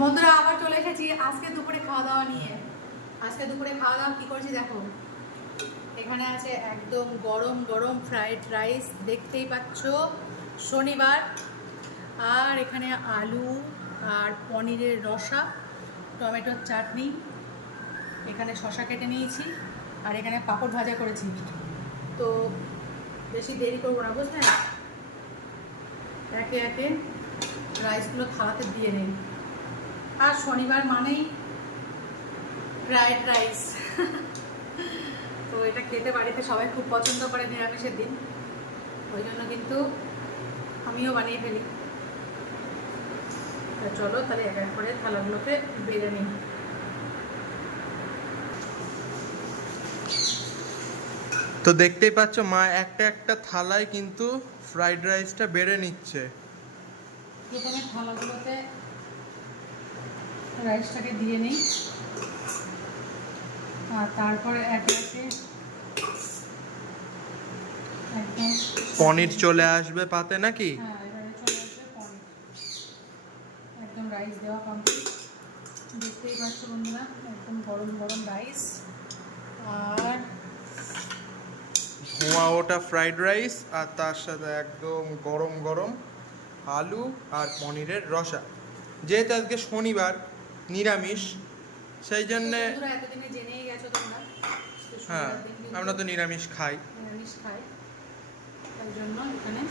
বন্ধুরা আবার চলে এসেছি আজকে দুপুরে খাওয়া দাওয়া নিয়ে। আজকে দুপুরে খাওয়া দাওয়া কি করছি দেখো, এখানে আছে একদম গরম গরম ফ্রাইড রাইস, দেখতেই পাচ্ছ, শনিবার। আর এখানে আলু আর পনিরের রসা, টমেটোর চাটনি, এখানে শসা কেটে নিয়েছি, আর এখানে পাঁপড় ভাজা করেছি। তো বেশি দেরি করবো না, বুঝলেন? একে একে রাইসগুলো থালাতে দিয়ে নিই। আর শনিবার মানেই ফ্রাইড রাইস। তো এটা খেতে বাড়িতে সবাই খুব পছন্দ করে নিরামিষের দিন, ওই জন্য কিন্তু আমিও বানিয়ে ফেলি। তো চলো তাহলে এক এক করে থালাগুলোকে বেড়ে নিই। তো দেখতেই পাচ্ছ মা একটা একটা থালায় কিন্তু ফ্রাইড রাইসটা বেড়ে নিচ্ছে। প্রথমে থালাগুলোতে রাইসটাকে দিয়ে নিই, আর তারপরে একে একে একদম পনির চলে আসবে পাতে নাকি? হ্যাঁ, এবারে চলে আসবে পনির। একদম রাইস দেওয়া কমপ্লিট, দেখতেই পাচ্ছ বন্ধুরা, একদম গরম গরম রাইস। আর ধোঁয়া ওটা ফ্রাইড রাইস, আর তার সাথে একদম গরম গরম আলু আর পনিরের রসা। যেহেতু আজকে শনিবার নিরামিষ, সেই জন্যে বন্ধুরা এতদিনে জেনেই গেছো তোমরা, তো হ্যাঁ, শনিবার দিন কিন্তু আমরা তো নিরামিষ খাই। নিরামিষ খাই, তাই জন্য এখানে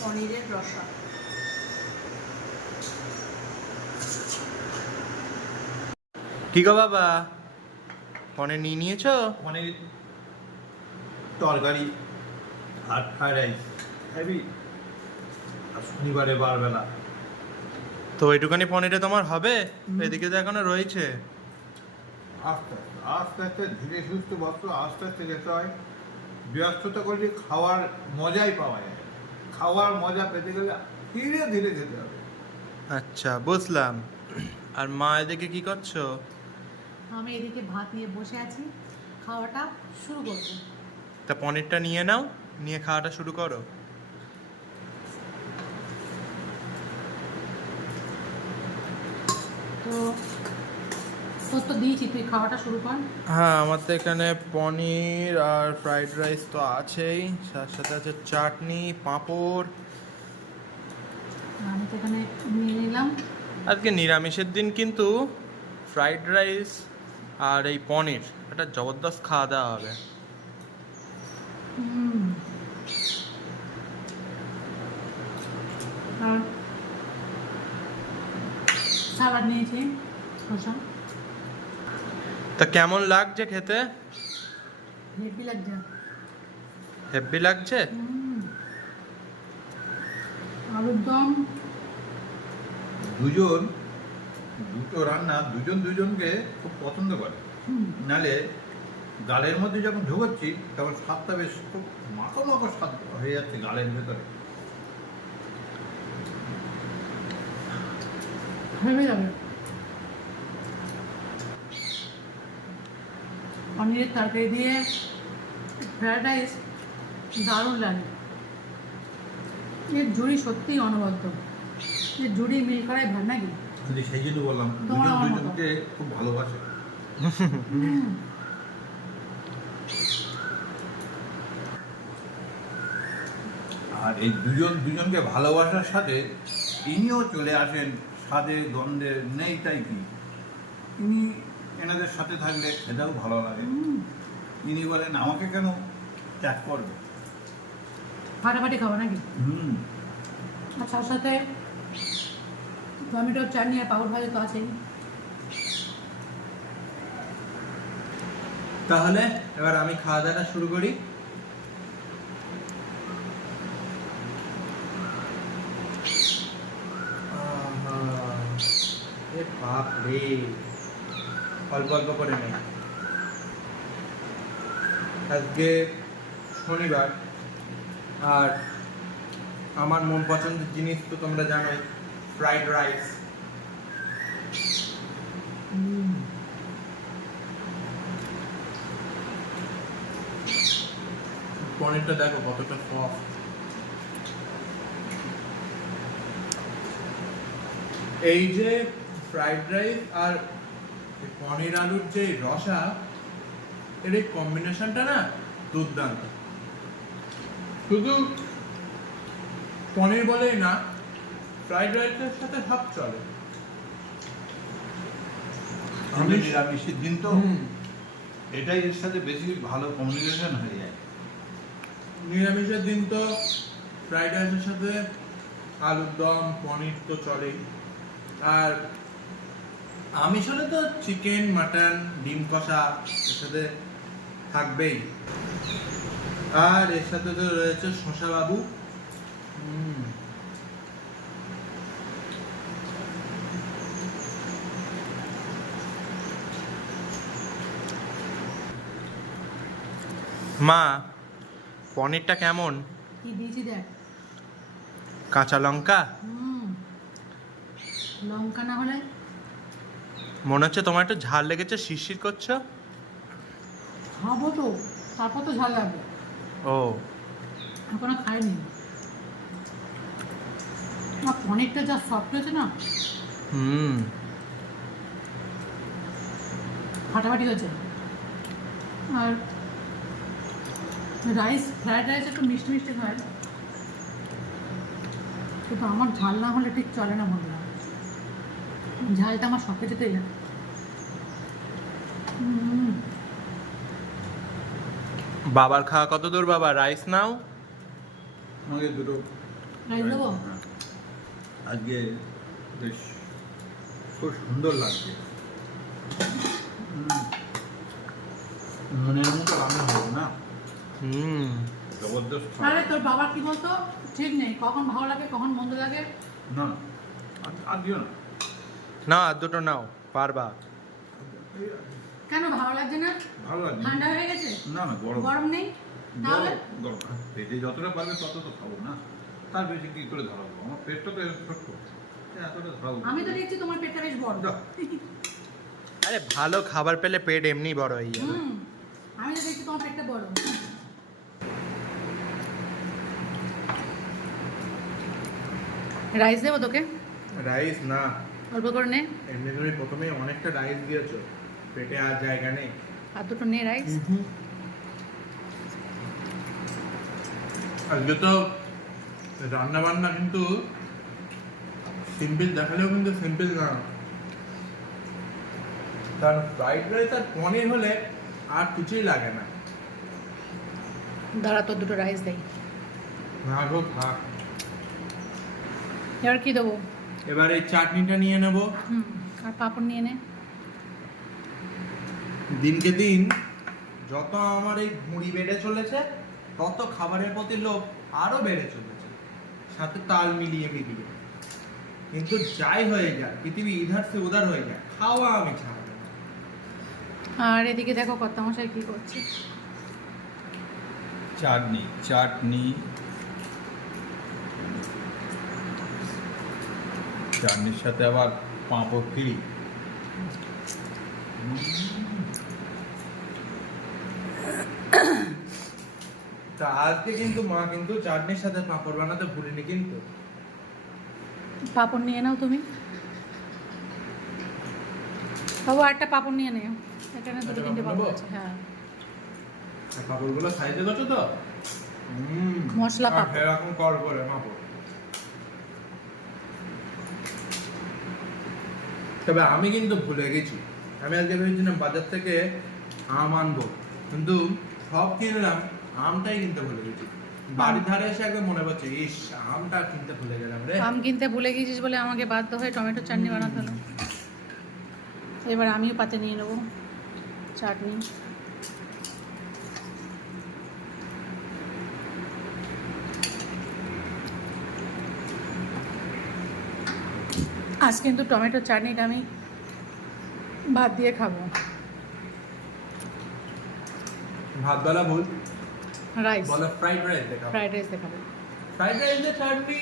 পনিরের রসা। কি গো বাবা, পনির নিয়ে নিয়েছো? পনির তরকারি আর ফ্রাইড রাইস হেভি, আর শনিবারে বারবেলা। তো ওইটুখানি পনিরে তোমার হবে? এদিকে তো এখনো রয়েছে। আস্তে আস্তে আস্তে ধীরে সুস্থ বস্ত্র আস্তে আস্তে যেতে হয়। ব্যস্ততা করলে খাওয়ার মজাই পাওয়া যায়। খাওয়ার মজা পেতে গেলে ধীরে ধীরে যেতে হবে। আচ্ছা, বুঝলাম। আর মা এদিকে কি করছো? আমি এদিকে ভাত নিয়ে বসে আছি, খাওয়াটা শুরু করবো। তা পনিরটা নিয়ে নাও, নিয়ে খাওয়াটা শুরু করো। তো তোর তো দিয়েছি, তুই খাওয়াটা শুরু কর। হ্যাঁ, আমার তো এখানে পনির আর ফ্রাইড রাইস তো আছেই, তার সাথে আছে চাটনি, পাঁপড়। আমি তো এখানে নিয়ে নিলাম। আজকে নিরামিষের দিন কিন্তু ফ্রাইড রাইস আর এই পনির, এটা জবরদস্ত খাওয়া দাওয়া হবে। আর সালাদ নিয়েছি, শসা। তা কেমন লাগছে খেতে? হেভি লাগছে। হেব্বি লাগছে? আলুর দম। দুজন দুটো রান্না দুজন দুজনকে খুব পছন্দ করে, নালে গালের মধ্যে যখন ঢুকোচ্ছি তখন স্বাদটা বেশ খুব মাখো মাখো স্বাদ হয়ে যাচ্ছে গালের ভেতরে। হেভি লাগে। পনিরের তরকারি দিয়ে ফ্রাইড রাইস দারুণ লাগে। এর ঝুড়ি সত্যিই অনবদ্য, এর ঝুড়ি মিল করাই ভালো নাকি? যদি সেই জন্য বললাম তোমার দুজন আমার মতো। দুজনকে খুব ভালোবাসে। আর এই দুজন দুজনকে ভালোবাসার সাথে ইনিও চলে আসেন স্বাদে গন্ধে নেই তাই কি, ইনি এনাদের সাথে থাকলে এটাও ভালো লাগে। ইনি বলেন আমাকে কেন ত্যাগ করবে। ফাটাফাটি খাবো নাকি? আর তার সাথে টমেটোর চাটনি আর পাউড ভাজা তো আছেই। তাহলে এবার আমি খাওয়া দাওয়াটা শুরু করি। এ বাপ রে, অল্প অল্প করে নেই। আজকে শনিবার, আর আমার মন পছন্দের জিনিস তো তোমরা জানোই, ফ্রাইড রাইস। পনিরটা দেখো কতটা সফট। এই যে ফ্রাইড রাইস আর পনির আলুর যে রসা, এর এই কম্বিনেশনটা না দুর্দান্ত। শুধু পনির বলেই না, ফ্রাইড রাইসের সাথে সব চলে। আমি নিরামিষের দিন তো এটাই এর সাথে বেশি ভালো কমিউনিকেশন হয়ে যায়। নিরামিষের দিন তো ফ্রাইড রাইসের সাথে আলুর দম, পনির তো চলেই, আর আমিষ হলে তো চিকেন, মাটন, ডিম কষা এর সাথে থাকবেই। আর এর সাথে তো রয়েছে শশা বাবু। মা, পনিরটা কেমন? কি দিয়েছি দেখ। কাঁচা লঙ্কা? লঙ্কা না হলে মনে হচ্ছে তোমার একটু ঝাল লেগেছে, শিরশির করছো। খাবো তো, তারপর তো ঝাল লাগবে। ও, এখনো খাইনি। না, পনিরটা যা সফট হয়েছে না, ফাটাফাটি হয়েছে। আর রাইস, ফ্রাইড রাইস একটু মিষ্টি মিষ্টি হয়, কিন্তু আমার ঝাল না হলে ঠিক চলে না বন্ধুরা। ঝালটা আমার সব কিছুতেই লাগে। বাবার খাওয়া কত দূর বাবা? রাইস নাও। আমাকে দুটো রাইস দেবো? হ্যাঁ। আজকে বেশ খুব সুন্দর লাগছে। মনের মতো রান্না হবে না, জবরদস্ত। আরে তোর বাবার কি বলতো, ঠিক নেই, কখন ভালো লাগে কখন মন্দ লাগে। না আর দিও না। না, আর দুটো নাও, পারবা। কেন ভালো লাগছে না? ভালো লাগছে ঠান্ডা হয়ে গেছে? না না, গরম গরম নেই তাহলে? গরম পেটে যতটা পারবে তত তো খাবো না, তার বেশি কি করে ধরাবো? আমার পেটটা তো ছোট্ট, এতটা ধরাবো। আমি তো দেখছি তোমার পেটটা বেশ বড়। যাও। আরে ভালো খাবার পেলে পেট এমনি বড় হয়ে যাবে। আমি তো দেখছি তোমার পেটটা বড়। রাইস দেবো তোকে? রাইস না, অল্প করে নে। এমনি তুমি প্রথমে অনেকটা রাইস দিয়েছো, পেটে আর জায়গা নেই। আর দুটো নে রাইস। আজকে তো রান্না বান্না কিন্তু সিম্পল দেখালেও কিন্তু সিম্পল না, কারণ ফ্রাইড রাইস আর পনির হলে আর কিছুই লাগে না। দাঁড়া, তোর দুটো রাইস দেই। না গো, থাক। এবার কি দেবো? এবার এই চাটনিটা নিয়ে নেব। আর পাঁপড় নিয়ে নে। দিনকে দিন যত আমার এই ভুঁড়ি বেড়ে চলেছে, তত খাবারের প্রতি লোভ আরো বেড়ে চলেছে, সাথে তাল মিলিয়ে মিলিয়ে। কিন্তু যাই হয়ে যায়, পৃথিবী ইধার সে উধার হয়ে যায়, খাওয়া আমি ছাড়বো না। আর এদিকে দেখো কর্তামশাই কি করছে। চাটনি চাটনি চাটনির সাথে আবার পাঁপড় ফ্রি। তা আজকে কিন্তু মা কিন্তু চাটনির সাথে পাঁপড় বানাতে ভুলিনি কিন্তু। পাঁপড় নিয়ে নাও তুমি। বাবু একটা পাঁপড় নিয়ে নে, এখানে দুটো আচ্ছা, তিনটে পাঁপড় পাঁপড় নেবো? আছে। হ্যাঁ, আর পাঁপড়গুলো সাইজে করছো তো? মশলা পাঁপড়। এরকম কর করে পাঁপড়। তবে আমি কিন্তু ভুলে গেছি, আমি আজকে ভেবেছিলাম বাজার থেকে আম আনবো, কিন্তু সব কিনলাম, আমটাই কিনতে ভুলে গেছি। বাড়ির ধারে এসে একদম মনে পড়ছে, ইস আমটা কিনতে ভুলে গেলাম রে। আম কিনতে ভুলে গেছিস বলে আমাকে বাধ্য হয়ে টমেটো চাটনি বানাতে হলো। এবার আমিও পাতে নিয়ে নেবো চাটনি। আজ কিন্তু টমেটো চাটনিটা আমি ভাত দিয়ে খাবো। ভাতবেলা ভুল, রাইস, বলো ফ্রাইড রাইস দেখাবো। ফ্রাইড রাইস দেখাবো। ফ্রাইড রাইসের চাটনি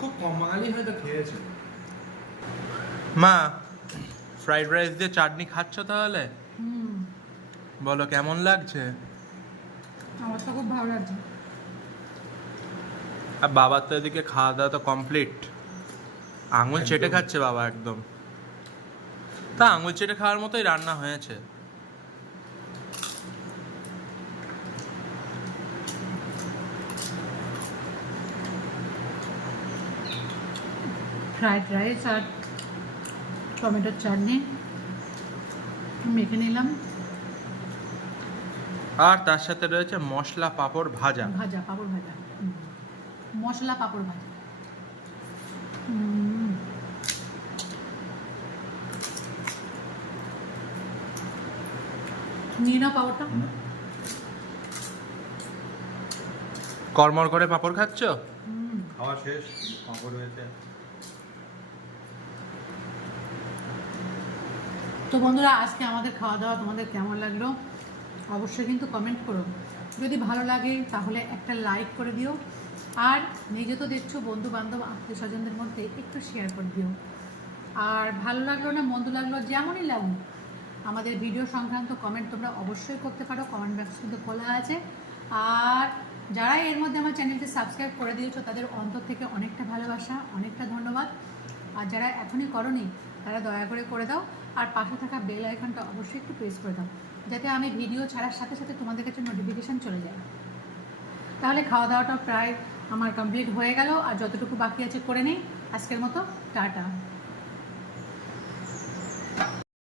খুব কম বাঙালি হয়তো খেয়েছে। মা, ফ্রাইড রাইস দিয়ে চাটনি খাচ্ছ তাহলে? বলো কেমন লাগছে? আমার তো খুব ভালো লাগছে। আর বাবার তো এদিকে খাওয়া দাওয়া তো কমপ্লিট। আঙুল চেটে একদম। খাচ্ছে বাবা একদম। তা আঙুল চেটে খাওয়ার মতোই রান্না হয়েছে। ফ্রাইড রাইস আর টমেটোর চাটনি মেখে নিলাম। আর তার সাথে রয়েছে মশলা পাঁপড় ভাজা। ভাজা, পাঁপড় ভাজা, মশলা পাঁপড় ভাজা। নিয়ে নাও পাঁপড়টা। কর্মর করে পাঁপড় খাচ্ছ? খাওয়া শেষ, পাঁপড় হয়েছে। তো বন্ধুরা, আজকে আমাদের খাওয়া দাওয়া তোমাদের কেমন লাগলো অবশ্যই কিন্তু কমেন্ট করো। যদি ভালো লাগে তাহলে একটা লাইক করে দিও, আর নিজে তো দেখছো, বন্ধু বান্ধব আত্মীয় স্বজনদের মধ্যে একটু শেয়ার করে দিও। আর ভালো লাগলো না মন্দ লাগলো যেমনই লাগুক, আমাদের ভিডিও সংক্রান্ত কমেন্ট তোমরা অবশ্যই করতে পারো, কমেন্ট বক্স কিন্তু খোলা আছে। আর যারা এর মধ্যে আমার চ্যানেলটি সাবস্ক্রাইব করে দিয়েছো তাদের অন্তর থেকে অনেকটা ভালোবাসা, অনেকটা ধন্যবাদ। আর যারা এখনই করোনি তারা দয়া করে দাও, আর পাশে থাকা বেল আইকনটা অবশ্যই একটু প্রেস করে দাও, যাতে আমি ভিডিও ছাড়ার সাথে সাথে তোমাদের কাছে নোটিফিকেশান চলে যায়। তাহলে খাওয়া দাওয়াটা প্রায় আমার কমপ্লিট হয়ে গেল, আর যতটুকু বাকি আছে করে নেই। আজকের মতো টাটা।